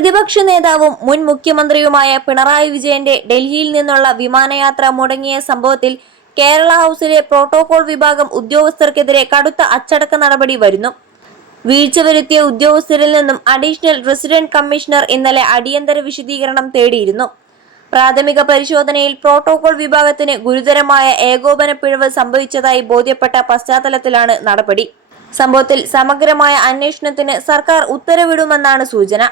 പ്രതിപക്ഷ നേതാവും മുൻ മുഖ്യമന്ത്രിയുമായ പിണറായി വിജയന്റെ ഡൽഹിയിൽ നിന്നുള്ള വിമാനയാത്ര മുടങ്ങിയ സംഭവത്തിൽ കേരള ഹൌസിലെ പ്രോട്ടോകോൾ വിഭാഗം ഉദ്യോഗസ്ഥർക്കെതിരെ കടുത്ത അച്ചടക്ക നടപടി വരുന്നു. വീഴ്ച വരുത്തിയ ഉദ്യോഗസ്ഥരിൽ നിന്നും അഡീഷണൽ റെസിഡന്റ് കമ്മീഷണർ ഇന്നലെ അടിയന്തര വിശദീകരണം തേടിയിരുന്നു. പ്രാഥമിക പരിശോധനയിൽ പ്രോട്ടോകോൾ വിഭാഗത്തിന് ഗുരുതരമായ ഏകോപന പിഴവ് സംഭവിച്ചതായി ബോധ്യപ്പെട്ട പശ്ചാത്തലത്തിലാണ് നടപടി. സംഭവത്തിൽ സമഗ്രമായ അന്വേഷണത്തിന് സർക്കാർ ഉത്തരവിടുമെന്നാണ് സൂചന.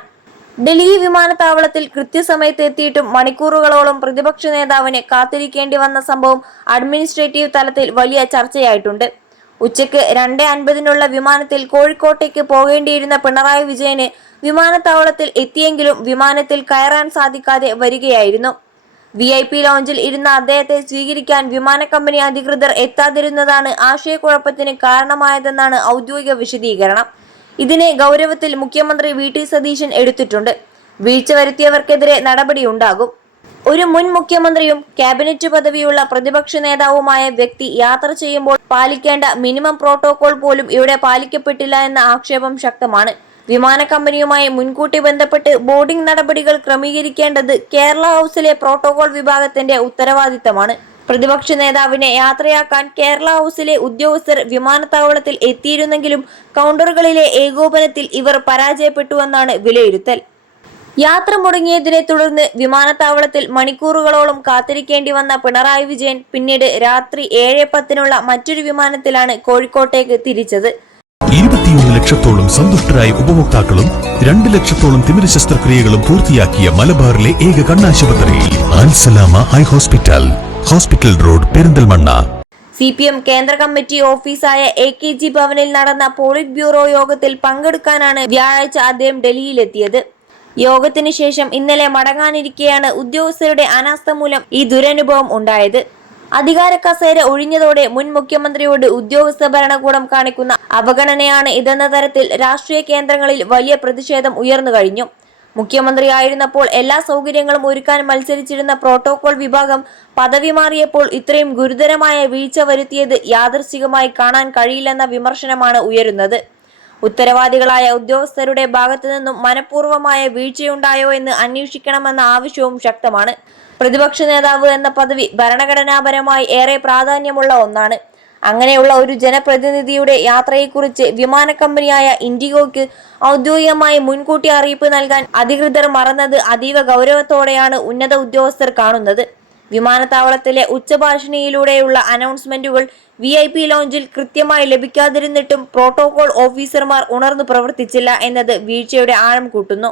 ഡൽഹി വിമാനത്താവളത്തിൽ കൃത്യസമയത്ത് എത്തിയിട്ടും മണിക്കൂറുകളോളം പ്രതിപക്ഷ നേതാവിന് കാത്തിരിക്കേണ്ടി വന്ന സംഭവം അഡ്മിനിസ്ട്രേറ്റീവ് തലത്തിൽ വലിയ ചർച്ചയായിട്ടുണ്ട്. ഉച്ചയ്ക്ക് 2:50 വിമാനത്തിൽ കോഴിക്കോട്ടേക്ക് പോകേണ്ടിയിരുന്ന പിണറായി വിജയന് വിമാനത്താവളത്തിൽ എത്തിയെങ്കിലും വിമാനത്തിൽ കയറാൻ സാധിക്കാതെ വരികയായിരുന്നു. VIP ലോഞ്ചിൽ ഇരുന്ന അദ്ദേഹത്തെ സ്വീകരിക്കാൻ വിമാന കമ്പനി അധികൃതർ എത്താതിരുന്നതാണ് ആശയക്കുഴപ്പത്തിന് കാരണമായതെന്നാണ് ഔദ്യോഗിക വിശദീകരണം. ഇതിനെ ഗൗരവത്തിൽ മുഖ്യമന്ത്രി VT സതീശൻ എടുത്തിട്ടുണ്ട്. വീഴ്ച വരുത്തിയവർക്കെതിരെ നടപടിയുണ്ടാകും. ഒരു മുൻ മുഖ്യമന്ത്രിയും ക്യാബിനറ്റ് പദവിയുള്ള പ്രതിപക്ഷ നേതാവുമായ വ്യക്തി യാത്ര ചെയ്യുമ്പോൾ പാലിക്കേണ്ട മിനിമം പ്രോട്ടോകോൾ പോലും ഇവിടെ പാലിക്കപ്പെട്ടില്ല എന്ന ആക്ഷേപം ശക്തമാണ്. വിമാന കമ്പനിയുമായി മുൻകൂട്ടി ബന്ധപ്പെട്ട് ബോർഡിംഗ് നടപടികൾ ക്രമീകരിക്കേണ്ടത് കേരള ഹൌസിലെ പ്രോട്ടോകോൾ വിഭാഗത്തിന്റെ ഉത്തരവാദിത്തമാണ്. പ്രതിപക്ഷ നേതാവിനെ യാത്രയാക്കാൻ കേരള ഹൌസിലെ ഉദ്യോഗസ്ഥർ വിമാനത്താവളത്തിൽ എത്തിയിരുന്നെങ്കിലും കൗണ്ടറുകളിലെ ഏകോപനത്തിൽ ഇവർ പരാജയപ്പെട്ടുവെന്നാണ് വിലയിരുത്തൽ. യാത്ര മുടങ്ങിയതിനെ തുടർന്ന് വിമാനത്താവളത്തിൽ മണിക്കൂറുകളോളം കാത്തിരിക്കേണ്ടി വന്ന പിണറായി വിജയൻ പിന്നീട് രാത്രി 7:10 മറ്റൊരു വിമാനത്തിലാണ് കോഴിക്കോട്ടേക്ക് തിരിച്ചത്. 21 ലക്ഷത്തോളം സന്തുഷ്ടരായ ഉപഭോക്താക്കളും 2 ലക്ഷത്തോളം തിമിര ശസ്ത്രക്രിയകളും പൂർത്തിയാക്കിയ മലബാറിലെ ഏക കണ്ണാശുപത്രി Al Salama high hospital, hospital road, Perinthalmanna. CPM കേന്ദ്ര കമ്മിറ്റി ഓഫീസായ AKG ഭവനിൽ നടന്ന പോളിറ്റ് ബ്യൂറോ യോഗത്തിൽ പങ്കെടുക്കാനാണ് വ്യാഴാഴ്ച അദ്ദേഹം ഡൽഹിയിലെത്തിയത്. യോഗത്തിന് ശേഷം ഇന്നലെ മടങ്ങാനിരിക്കെയാണ് ഉദ്യോഗസ്ഥരുടെ അനാസ്ഥ മൂലം ഈ ദുരനുഭവം ഉണ്ടായത്. അധികാര കസേര ഒഴിഞ്ഞതോടെ മുൻ മുഖ്യമന്ത്രിയോട് ഉദ്യോഗസ്ഥ ഭരണകൂടം കാണിക്കുന്ന അവഗണനയാണ് ഇതെന്ന തരത്തിൽ രാഷ്ട്രീയ കേന്ദ്രങ്ങളിൽ വലിയ പ്രതിഷേധം ഉയർന്നു കഴിഞ്ഞു. മുഖ്യമന്ത്രിയായിരുന്നപ്പോൾ എല്ലാ സൗകര്യങ്ങളും ഒരുക്കാൻ മത്സരിച്ചിരുന്ന പ്രോട്ടോകോൾ വിഭാഗം പദവി മാറിയപ്പോൾ ഇത്രയും ഗുരുതരമായ വീഴ്ച വരുത്തിയത് യാദൃശ്ചികമായി കാണാൻ കഴിയില്ലെന്ന വിമർശനമാണ് ഉയരുന്നത്. ഉത്തരവാദികളായ ഉദ്യോഗസ്ഥരുടെ ഭാഗത്തു നിന്നും മനഃപൂർവ്വമായ വീഴ്ചയുണ്ടായോ എന്ന് അന്വേഷിക്കണമെന്ന ആവശ്യവും ശക്തമാണ്. പ്രതിപക്ഷ നേതാവ് എന്ന പദവി ഭരണഘടനാപരമായി ഏറെ പ്രാധാന്യമുള്ള ഒന്നാണ്. അങ്ങനെയുള്ള ഒരു ജനപ്രതിനിധിയുടെ യാത്രയെക്കുറിച്ച് വിമാന കമ്പനിയായ ഇൻഡിഗോയ്ക്ക് ഔദ്യോഗികമായി മുൻകൂട്ടി അറിയിപ്പ് നൽകാൻ അധികൃതർ മറന്നത് അതീവ ഗൗരവത്തോടെയാണ് ഉന്നത ഉദ്യോഗസ്ഥർ കാണുന്നത്. വിമാനത്താവളത്തിലെ ഉച്ചഭാഷിണിയിലൂടെയുള്ള അനൗൺസ്മെന്റുകൾ VIP ലോഞ്ചിൽ കൃത്യമായി ലഭിക്കാതിരുന്നിട്ടും പ്രോട്ടോകോൾ ഓഫീസർമാർ ഉണർന്നു പ്രവർത്തിച്ചില്ല എന്നത് വീഴ്ചയുടെ ആഴം കൂട്ടുന്നു.